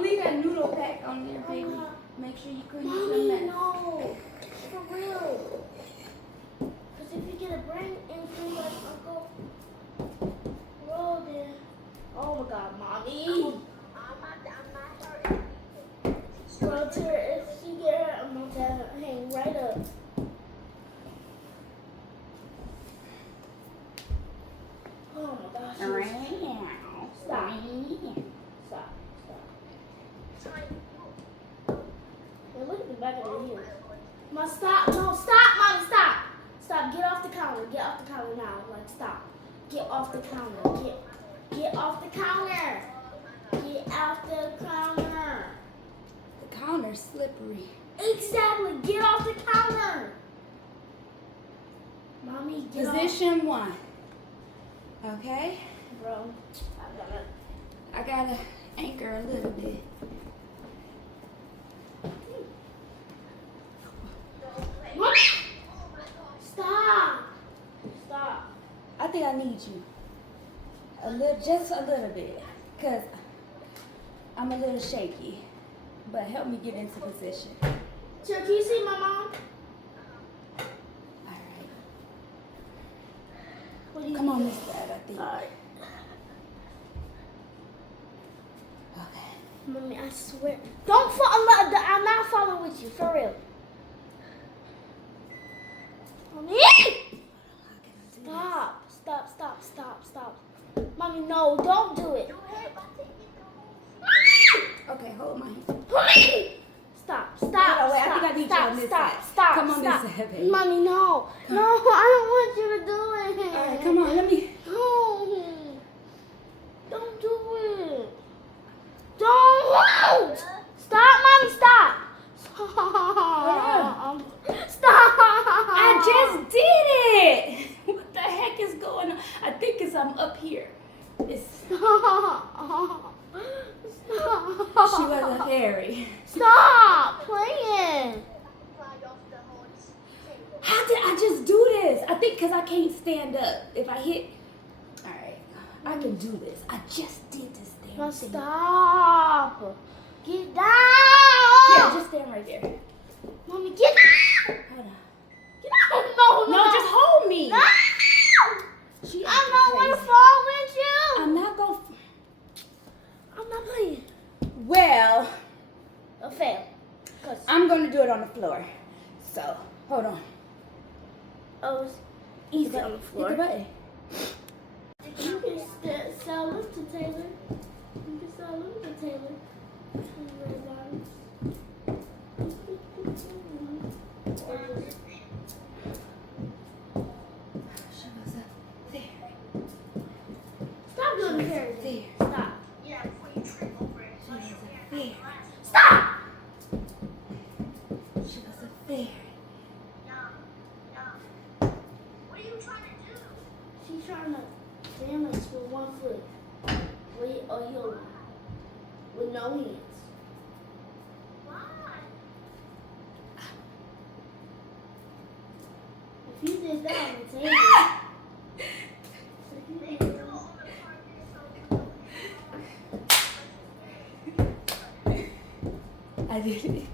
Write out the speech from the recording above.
Don't leave that noodle pack on there, baby. Make sure you clean Mommy, your mess. no. For real. Because if you get a brain injury like Uncle Roll, oh my God, Mommy. Scrub to her. If she get her, I'm going to hang right up. Oh my gosh. Stop. Stop. Stop. Now look at the back of the heels. Ma, stop. No, stop, Mommy, stop. Stop. Get off the counter. Get off the counter now. Like, stop. Get off the counter. Get off the counter. Get off the counter. The counter's slippery. Exactly. Get off the counter. Mommy, get Position 1. Okay? Bro, I gotta anchor a little bit. Mommy! Stop. Stop. I think I need you. Just a little bit. Because I'm a little shaky. But help me get into position. So can you see my mom? Alright. Come on this side, I think. Alright. Okay. Mommy, I swear. Don't fall. I'm not following with you, for real. Mommy! Stop. Mommy, no, don't do it. Okay, hold my hand. Stop. Oh, wait, I think I need you on this side. Stop. Come on this side, baby. Mommy, no. Come. No, I don't want you to do it. Alright, come on, let me. No. Don't do it. Don't. Stop, Mommy, stop. Stop. I just did it. What the heck is going on? I think it's I'm up here. Stop. She was a fairy. Stop playing. How did I just do this? I think because I can't stand up. If I hit, all right, I can do this. I just did this damn Now thing. stop. Get down. Yeah, just stand right there. Mommy, get down. Hold on. Get down. No, just hold me. No. She I'm not acting going to crazy. fall with you. I'm not gonna. I'm not playing. Well, A fail. I'm gonna do it on the floor. So hold on. Oh, it's easy on the floor. Hit the button. You can sell this to Taylor. You can sell this to Taylor. She was up there. Stop doing the hair. There. Stop. She was up there. Stop. She was up there. She's trying to balance with one foot. With no hands. If you did that on the table. I did it.